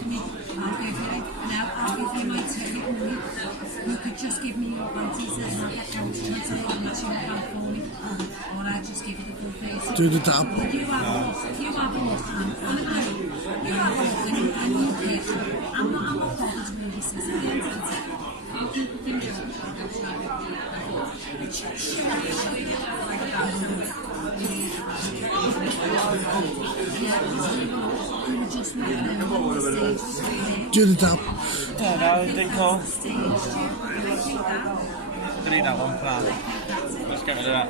to me, I'll give you it. Now I'll give you my ticket money. You could just give me your panties and I'll get them to my table and you can for me. Or I'll just give you the full face. Do the tap. You have a look. You have a look. Honestly, you have a look and you pay. I'm not bothered to move this. At the end of the day, I'll keep the things up. Do the tap. Yeah, no, I think so. Delete that one for now. Let's get rid of that.